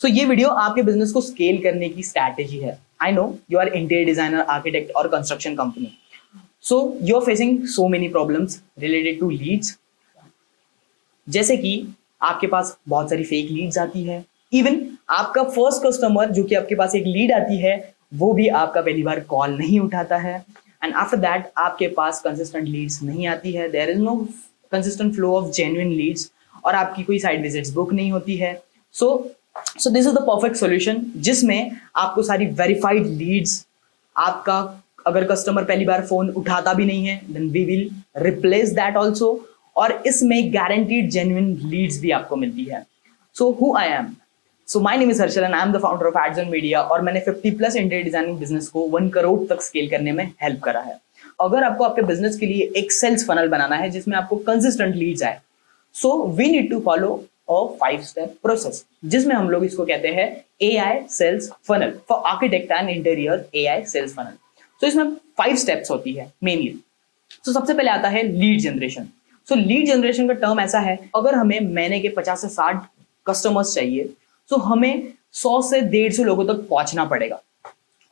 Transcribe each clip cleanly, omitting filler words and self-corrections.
सो ये वीडियो आपके बिजनेस को स्केल करने की स्ट्रैटेजी है। I know you are interior designer, architect और construction company. So you are facing so many problems related to leads, जैसे कि आपके पास बहुत सारी फेक लीड्स आती है। इवन आपका फर्स्ट कस्टमर जो कि आपके पास एक लीड आती है वो भी आपका पहली बार कॉल नहीं उठाता है। एंड आफ्टर दैट आपके पास कंसिस्टेंट लीड्स नहीं आती है, there is no consistent flow of genuine leads, और आपकी कोई साइट विजिट्स बुक नहीं होती है। So this is the perfect solution, जिसमें आपको सारी वेरीफाइड लीड्स, आपका अगर कस्टमर पहली बार फोन उठाता भी नहीं है then we will replace that also, और इसमें गारंटीड जेन्युइन लीड्स भी आपको मिलती है। So who I am, so my name is Harshal and I am the founder of ads and media, और मैंने 50+ इंटीरियर डिजाइनिंग बिजनेस को 1 करोड़ तक स्केल करने में हेल्प करा है। अगर आपको आपके बिजनेस के लिए एक सेल्स फनल बनाना है जिसमें आपको कंसिस्टेंट लीड्स आए, so we need to follow a 5-step process, जिसमें हम लोग इसको कहते हैं AI sales funnel for architect and interior AI sales funnel. तो इसमें 5 स्टेप्स होती है मेनली। तो सबसे पहले आता है लीड जनरेशन। सो लीड जनरेशन का टर्म ऐसा है, अगर हमें महीने के 50 से 60 कस्टमर्स चाहिए तो हमें 100 से 150 लोगों तक पहुंचना पड़ेगा,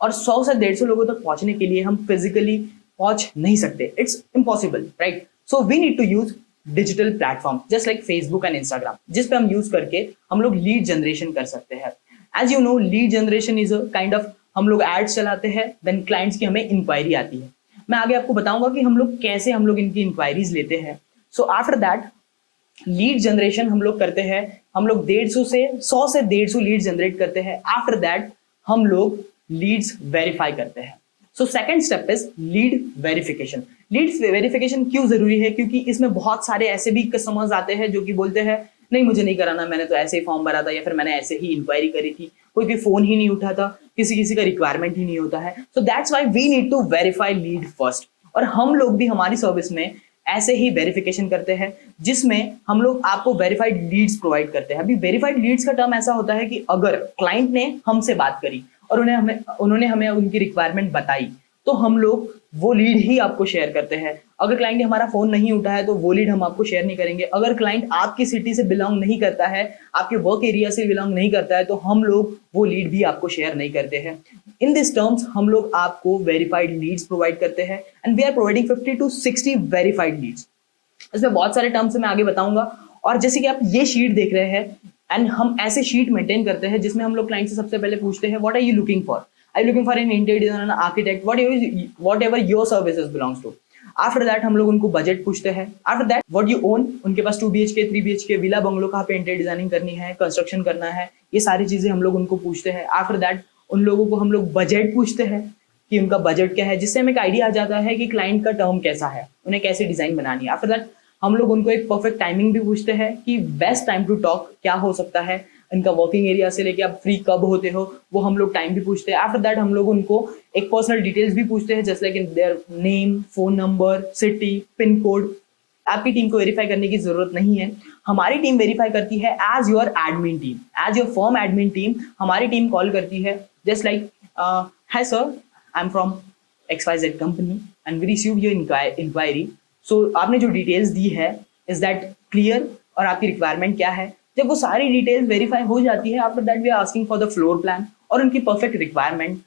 और 100 से 150 लोगों तक पहुंचने के लिए हम फिजिकली पहुंच नहीं सकते, it's impossible, right. So we need to use digital platform just like Facebook and Instagram, जिस पे हम यूज करके हम लोग लीड जनरेशन कर सकते हैं। As you know lead generation is a kind of, हम लोग एड्स चलाते हैं देन क्लाइंट्स की हमें इंक्वायरी आती है। मैं आगे आपको बताऊंगा कि हम लोग कैसे हम लोग इनकी इंक्वायरीज लेते हैं। So after that lead generation हम लोग करते हैं, हम लोग 150 से 100 से 150 लीड जनरेट करते हैं। आफ्टर दैट हम लोग लीड्स वेरीफाई करते हैं। So second step is lead verification. Lead verification क्यों जरूरी है? क्योंकि इसमें बहुत सारे ऐसे भी कस्टमर्स आते हैं जो कि बोलते हैं नहीं मुझे नहीं कराना, मैंने तो ऐसे ही फॉर्म भरा था, या फिर मैंने ऐसे ही इंक्वायरी करी थी, कोई भी फोन ही नहीं उठाता, किसी किसी का रिक्वायरमेंट ही नहीं होता है। So that's why we need to verify lead first, और हम लोग भी हमारी सर्विस में ऐसे ही वेरिफिकेशन करते हैं, जिसमें हम लोग आपको वेरीफाइड लीड्स प्रोवाइड करते हैं। अभी वेरीफाइड लीड्स का टर्म ऐसा होता है कि अगर क्लाइंट ने हमसे बात करी और उन्होंने हमें उनकी रिक्वायरमेंट बताई, तो हम लोग वो लीड ही आपको शेयर करते हैं। अगर क्लाइंट ने हमारा फोन नहीं उठाया तो वो लीड हम आपको शेयर नहीं करेंगे। अगर क्लाइंट आपकी सिटी से बिलोंग नहीं करता है, आपके वर्क एरिया से बिलोंग नहीं करता है, तो हम लोग वो लीड भी आपको शेयर नहीं करते हैं। इन दिस टर्म्स हम लोग आपको वेरीफाइड लीड्स प्रोवाइड करते हैं, and we are providing 50 to 60 verified leads. इसमें बहुत सारे टर्म्स मैं आगे बताऊंगा। और जैसे कि आप ये शीट देख रहे हैं, एंड हम ऐसे शीट मेंटेन करते हैं जिसमें हम लोग क्लाइंट से सबसे पहले पूछते हैं what are you looking for, are you looking for an interior designer, an architect, whatever your services belongs to. After that हम लोग उनको बजट पूछते हैं। After that what you own, उनके पास 2 BHK 3 BHK विला बंगलो कहाँ पे interior designing करनी है, कंस्ट्रक्शन करना है, ये सारी चीजें हम लोग उनको पूछते हैं। आफ्टर दैट उन लोगों को हम लोग बजट पूछते हैं कि उनका बजट क्या है, जिससे हमें एक आइडिया आ जाता है कि क्लाइंट का टर्म कैसा है, उन्हें कैसे डिजाइन बनानी है। आफ्टर दैट हम लोग उनको एक परफेक्ट टाइमिंग भी पूछते हैं कि बेस्ट टाइम टू टॉक क्या हो सकता है, इनका वर्किंग एरिया से लेके आप फ्री कब होते हो वो हम लोग टाइम भी पूछते हैं। आफ्टर दैट हम लोग उनको एक पर्सनल डिटेल्स भी पूछते हैं, just like in their name, phone number, city, pin code. आपकी टीम को वेरीफाई करने की जरूरत नहीं है, हमारी टीम वेरीफाई करती है as your admin team, as your firm admin team. हमारी टीम कॉल करती है just like hi sir, I am from XYZ company and we receive your inquiry. So आपने जो डिटेल्स दी है इज दैट क्लियर, और आपकी रिक्वायरमेंट क्या है। जब वो सारी डिटेल्स वेरीफाई हो जाती है, after that we are asking for the floor plan और उनकी परफेक्ट रिक्वायरमेंट,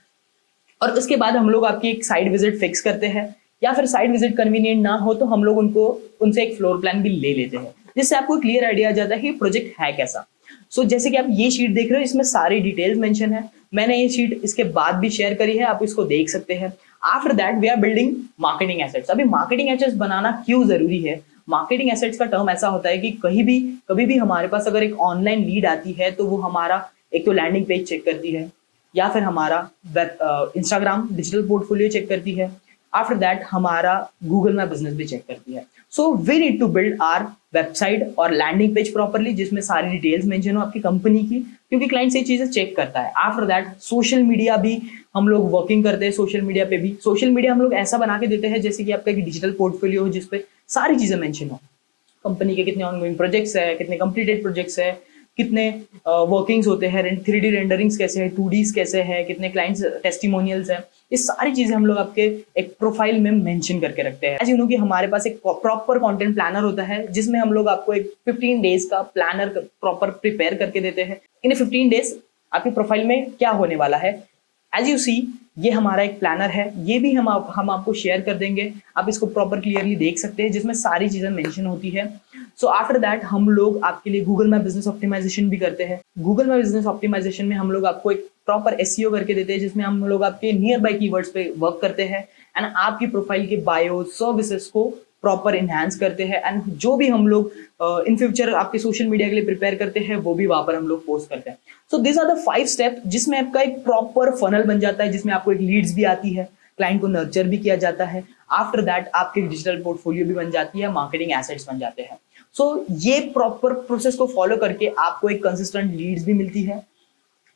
और उसके बाद हम लोग आपकी एक साइट विजिट फिक्स करते हैं, या फिर साइट विजिट कन्वीनियंट ना हो तो हम लोग उनसे एक फ्लोर प्लान भी ले लेते हैं, जिससे आपको क्लियर आइडिया आ जाता है कि प्रोजेक्ट है कैसा। सो जैसे कि आप ये शीट देख रहे हो, इसमें सारी डिटेल्स मेंशन है। मैंने ये शीट इसके बाद भी शेयर करी है, आप इसको देख सकते हैं। After that we are building marketing assets. अभी मार्केटिंग एसेट्स बनाना क्यों जरूरी है? मार्केटिंग एसेट्स का टर्म ऐसा होता है कि कभी भी हमारे पास अगर एक ऑनलाइन लीड आती है तो वो हमारा एक तो लैंडिंग पेज चेक करती है, या फिर हमारा इंस्टाग्राम डिजिटल पोर्टफोलियो चेक करती है। आफ्टर दैट हमारा गूगल मैप बिजनेस भी चेक करती है। So we need to build our website और लैंडिंग पेज प्रॉपरली, जिसमें सारी डिटेल्स मेंशन हो आपकी कंपनी की, क्योंकि क्लाइंट ये चीजें चेक करता है। आफ्टर दैट सोशल मीडिया भी हम लोग वर्किंग करते हैं। सोशल मीडिया पे भी सोशल मीडिया हम लोग ऐसा बना के देते हैं जैसे कि आपका एक डिजिटल पोर्टफोलियो हो, जिसपे सारी चीजें मेंशन हो, कंपनी के कितने ऑनगोइंग प्रोजेक्ट्स है, कितने कंप्लीटेड प्रोजेक्ट्स है, कितने वर्किंग्स होते हैं, 3D रेंडरिंग्स कैसे है, 2Ds कैसे है, कितने क्लाइंट्स टेस्टिमोनियल्स है, ये सारी चीजें हम लोग आपके एक प्रोफाइल में मेंशन करके रखते हैं। एज यू नो कि हमारे पास एक प्रॉपर कंटेंट प्लानर होता है, जिसमें हम लोग आपको एक 15 डेज का प्लानर प्रॉपर प्रिपेयर करके देते हैं। इन 15 डेज आपकी प्रोफाइल में क्या होने वाला है। एज यू सी, ये हमारा एक प्लानर है, ये भी हम आपको शेयर कर देंगे, आप इसको प्रॉपर क्लियरली देख सकते हैं, जिसमें सारी चीजें मेंशन होती है। सो आफ्टर दैट हम लोग आपके लिए गूगल मैप बिजनेस ऑप्टिमाइजेशन भी करते हैं। गूगल मैप बिजनेस ऑप्टिमाइजेशन में हम लोग आपको एक प्रॉपर एसईओ करके देते हैं, जिसमें हम लोग आपके नियर बाय कीवर्ड्स पे वर्क करते हैं एंड आपकी प्रोफाइल के बायो सर्विसेज को प्रॉपर इनहैंस करते हैं एंड जो भी हम लोग इन फ्यूचर आपके सोशल मीडिया के लिए प्रिपेयर करते हैं वो भी वहां पर हम लोग पोस्ट करते हैं। So this are the 5 step जिसमें आपका एक प्रॉपर फनल बन जाता है, जिसमें आपको एक लीड्स भी आती है, क्लाइंट को नर्चर भी किया जाता है, आफ्टर दैट आपकी डिजिटल पोर्टफोलियो भी बन जाती है, मार्केटिंग एसेट्स बन जाते हैं। सो ये प्रॉपर प्रोसेस को फॉलो करके आपको एक कंसिस्टेंट लीड्स भी मिलती है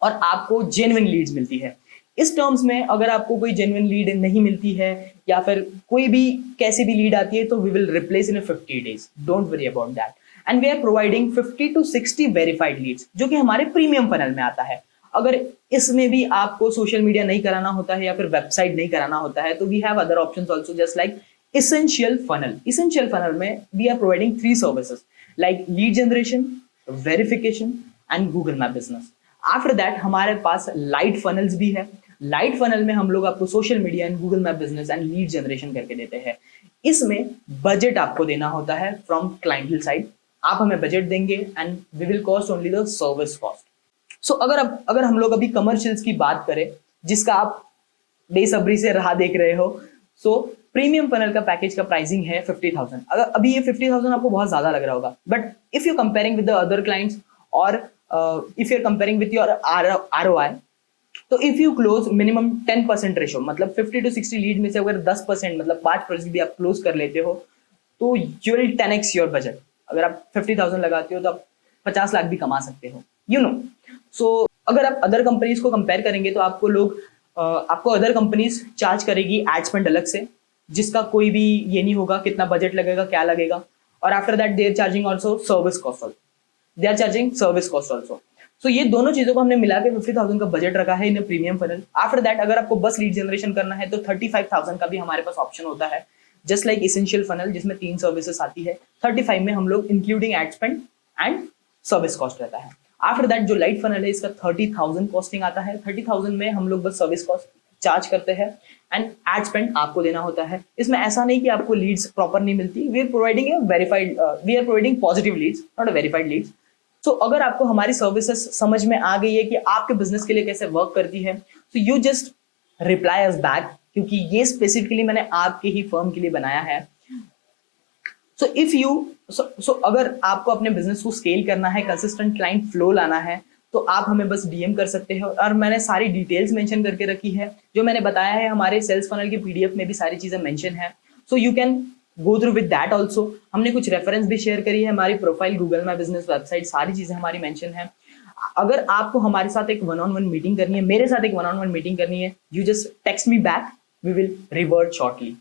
और आपको जेन्युइन लीड्स मिलती है। इस टर्म्स में अगर आपको कोई जेन्युइन लीड नहीं मिलती है या फिर कोई भी कैसी भी लीड आती है तो we will replace in 50 days, don't worry about that. And we are providing 50 to 60 verified leads जो कि हमारे प्रीमियम फनल में आता है। अगर इसमें भी आपको सोशल मीडिया नहीं कराना होता है या फिर वेबसाइट नहीं कराना होता है तो we have other options also, just like essential funnel। essential funnel में we are providing 3 services like lead generation, verification and Google Map business। After that हमारे पास लाइट फनल्स भी है। लाइट फनल में हम लोग आपको social media and Google map business and lead generation करके देते हैं। इसमें बजट आपको देना होता है फ्रॉम क्लाइंटल साइड, आप हमें बजट देंगे and we will cost only the service cost. So अगर हम लोग अभी कमर्शियल्स की बात करें जिसका आप बेसब्री से राह देख रहे हो, सो प्रीमियम फनल का पैकेज का प्राइसिंग है 50,000। अगर अभी ये 50,000 आपको बहुत ज्यादा लग रहा होगा, but if you comparing with the other clients और if you are comparing with your ROI, तो if you close minimum 10% ratio, मतलब 50 to 60 लीड में से अगर 10% मतलब 5% भी आप क्लोज कर लेते हो तो you will 10x your budget. अगर आप 50,000 लगाते हो तो आप 50 लाख भी कमा सकते हो, यू नो। सो अगर आप अदर कंपनीज को कंपेयर करेंगे तो आपको अदर कंपनीज चार्ज करेगी एड स्पेंड अलग से, जिसका कोई भी ये नहीं होगा कितना बजट लगेगा क्या लगेगा। और after that they are charging also service cost also, they are charging service cost also. So ये दोनों चीजों को हमने मिला के 50,000 का बजट रखा है इन प्रीमियम फनल। आफ्टर दैट अगर आपको बस लीड जनरेशन करना है तो 35,000 का भी हमारे पास ऑप्शन होता है, जस्ट लाइक एसेंशियल फनल जिसमें 3 सर्विसेज आती है। 35 में हम लोग including ad spend and service cost रहता है। आफ्टर दैट जो लाइट फनल है इसका 30,000 कॉस्टिंग आता है। 30,000 में हम लोग बस सर्विस कॉस्ट चार्ज करते हैं एंड एड स्पेंड आपको देना होता है। इसमें ऐसा नहीं कि आपको लीड्स प्रॉपर नहीं मिलती, we are providing positive leads, not a verified leads. So अगर आपको हमारी सर्विसेज समझ में आ गई है कि आपके बिजनेस के लिए कैसे वर्क करती है, तो you just reply us back, क्योंकि ये स्पेसिफिकली मैंने आपके ही फर्म के लिए बनाया है। सो अगर आपको अपने बिजनेस को स्केल करना है, कंसिस्टेंट क्लाइंट फ्लो लाना है, तो आप हमें बस डीएम कर सकते हैं। और मैंने सारी डिटेल्स मेंशन करके रखी है, जो मैंने बताया है हमारे सेल्स फनल के पीडीएफ में भी सारी चीजें मेंशन है। So you can go through with that also. हमने कुछ रेफरेंस भी शेयर करी है, हमारी profile, Google my business website, सारी चीजें हमारी मेंशन है। अगर आपको हमारे साथ एक 1-on-1 मीटिंग करनी है, मेरे साथ एक 1-on-1 मीटिंग करनी है, you just text me back, we will revert shortly.